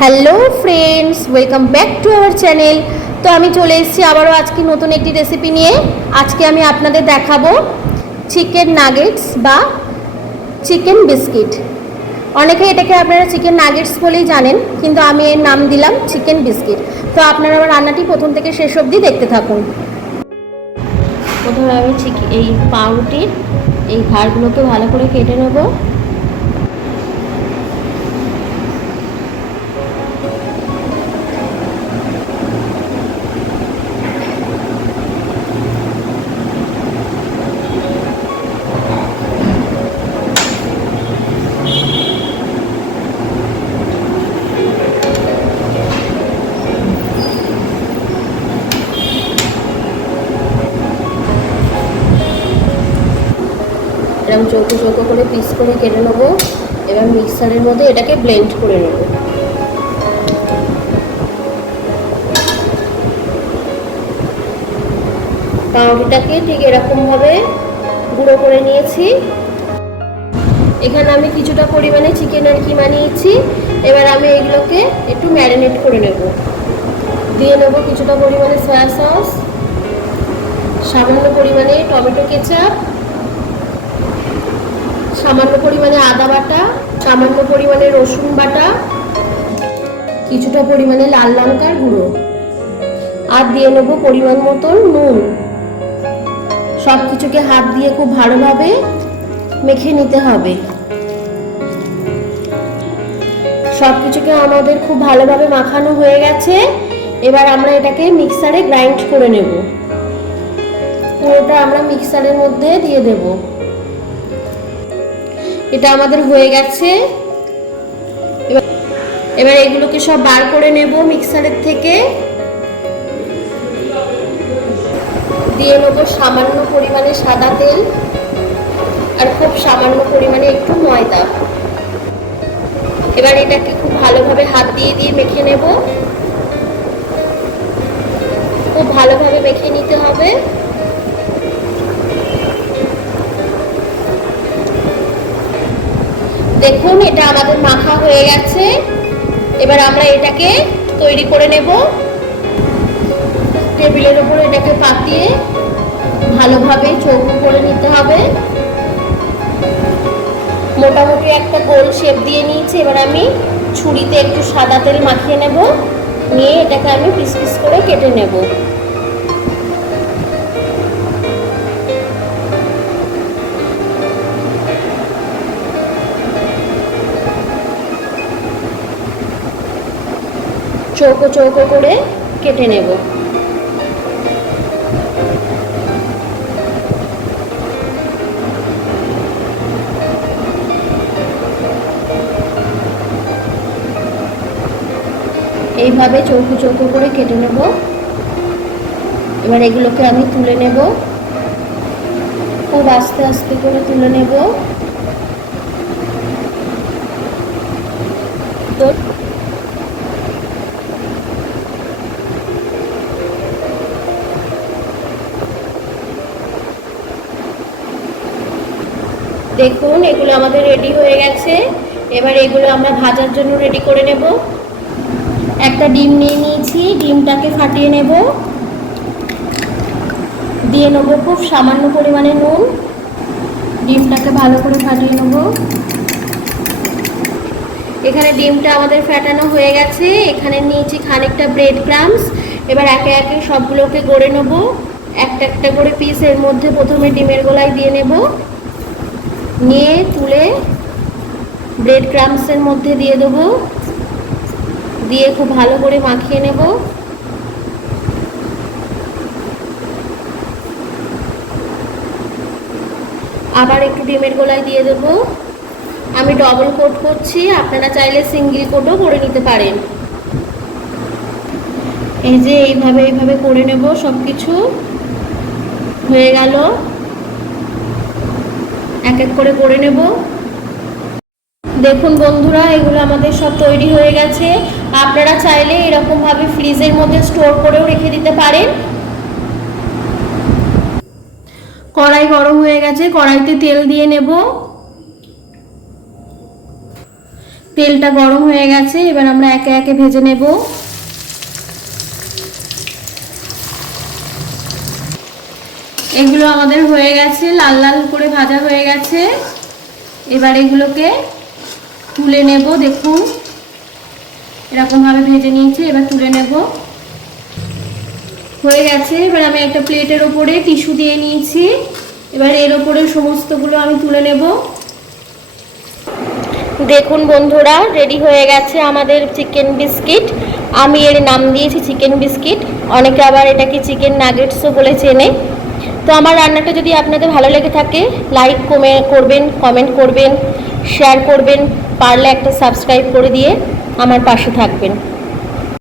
Hello friends, welcome back to our channel. তো আমি চলে এসেছি আবারও আজকে নতুন একটি রেসিপি নিয়ে। আজকে আমি আপনাদের দেখাবো চিকেন নাগেটস বা চিকেন বিস্কিট। অনেকে এটাকে আপনারা চিকেন নাগেটস বলেই জানেন, কিন্তু আমি এর নাম দিলাম চিকেন বিস্কিট। তো আপনারা আমার রান্নাটি প্রথম থেকে শেষ অবধি দেখতে থাকুন। প্রথমে আমি এই পাউরুটির এই ঘাড়গুলোকে ভালো করে কেটে নেব। এরকম চৌকো চৌকো করে পিস করে কেটে নেবো। এবার মিক্সারের মধ্যে এটাকে ব্লেন্ড করে নেব। পাউরুটিটাকে ঠিক এরকমভাবে গুঁড়ো করে নিয়েছি। এখানে আমি কিছুটা পরিমাণে চিকেন আর কিমা নিয়েছি। এবার আমি এগুলোকে একটু ম্যারিনেট করে নেব। দিয়ে নেব কিছুটা পরিমাণে সয়া সস, সামান্য পরিমাণে টমেটো কেচাপ, সামান্য পরিমাণে আদা বাটা, সামান্য পরিমাণে রসুন বাটা, কিছুটা পরিমাণে লাল লঙ্কার গুঁড়ো, আর দিয়ে নেব পরিমাণ মতো নুন। সব কিছুকে হাত দিয়ে খুব ভালোভাবে মেখে নিতে হবে। সব কিছুকে আমাদের খুব ভালোভাবে মাখানো হয়ে গেছে। এবার আমরা এটাকে মিক্সারে গ্রাইন্ড করে নেব। পুরোটা আমরা মিক্সারের মধ্যে দিয়ে দেব। এটা আমাদের হয়ে গেছে। এবার এগুলোকে সব বার করে নেব মিক্সারের থেকে। দিয়ে নেব সামান্য পরিমাণে সাদা তেল আর খুব সামান্য পরিমাণে একটু ময়দা। এবার এটাকে খুব ভালোভাবে হাত দিয়ে মেখে নেব। খুব ভালোভাবে মেখে নিতে হবে। দেখুন, এটা আমাদের মাখা হয়ে গেছে। এবার আমরা এটাকে তৈরি করে নেব। টেবিলের উপর এটাকে পাতিয়ে ভালোভাবে চৌকো করে নিতে হবে। মোটামুটি একটা গোল শেপ দিয়ে নিয়েছি। এবার আমি ছুরিতে একটু সাদা তেল মাখিয়ে নেব। নিয়ে এটাকে আমি পিস পিস করে কেটে নেব। চৌকো চৌকো করে কেটে নেব। এইভাবে চৌকো চৌকো করে কেটে নেব। এবার এগুলোকে আমি তুলে নেব। খুব আস্তে আস্তে করে তুলে নেব। তো দেখুন, এগুলো আমাদের রেডি হয়ে গেছে। এবার এগুলো আমরা ভাজার জন্য রেডি করে নেব। একটা ডিম নিয়ে নিয়েছি। ডিমটাকে ফাটিয়ে নেব। দিয়ে নেব খুব সামান্য পরিমাণে নুন। ডিমটাকে ভালো করে ফাটিয়ে নেব। এখানে ডিমটা আমাদের ফাটানো হয়ে গেছে। এখানে নিয়েছি খানিকটা ব্রেড ক্রাম্বস। এবার একে একে সবগুলোকে গড়ে নেব। একটা একটা করে পিস এর মধ্যে প্রথমে ডিমের গোলায় দিয়ে নেব। নিয়ে তুলে ব্রেড ক্রাম্বসের মধ্যে দিয়ে দেব। দিয়ে খুব ভালো করে মাখিয়ে নেব। আবার একটু ডিমের গোলায় দিয়ে দেব। আমি ডবল কোট করছি, আপনারা চাইলে সিঙ্গেল কোটও করে নিতে পারেন। এই যে এইভাবে করে নেব। সব কিছু হয়ে গেল। এক এক করে করে নেব। দেখুন বন্ধুরা, এগুলো আমাদের সব তৈরি হয়ে গেছে। আপনারা চাইলে এরকমভাবে ফ্রিজের মধ্যে স্টোর করেও রেখে দিতে পারেন। কড়াই গরম হয়ে গেছে। কড়াইতে তেল দিয়ে নেব। তেলটা গরম হয়ে গেছে, এবার আমরা একে একে ভেজে নেব। এগুলো আমাদের হয়ে গেছে, লাল লাল করে ভাজা হয়ে গেছে। এবার এগুলোকে তুলে নেব। দেখুন এরকম ভাবে ভেজে নিয়েছি, এবার তুলে নেব। হয়ে গেছে। এবার আমি একটা প্লেটের ওপরে টিস্যু দিয়ে নিয়েছি, এবার এর ওপরে সমস্তগুলো আমি তুলে নেব। দেখুন বন্ধুরা, রেডি হয়ে গেছে আমাদের চিকেন বিস্কিট। আমি এর নাম দিয়েছি চিকেন বিস্কিট, অনেকে আবার এটাকে চিকেন নাগেটসও বলে চেনে। তো আমার রান্নাটা যদি আপনাদের ভালো লেগে থাকে, লাইক করবেন, কমেন্ট করবেন, শেয়ার করবেন, পারলে একটা সাবস্ক্রাইব করে দিয়ে আমার পাশে থাকবেন।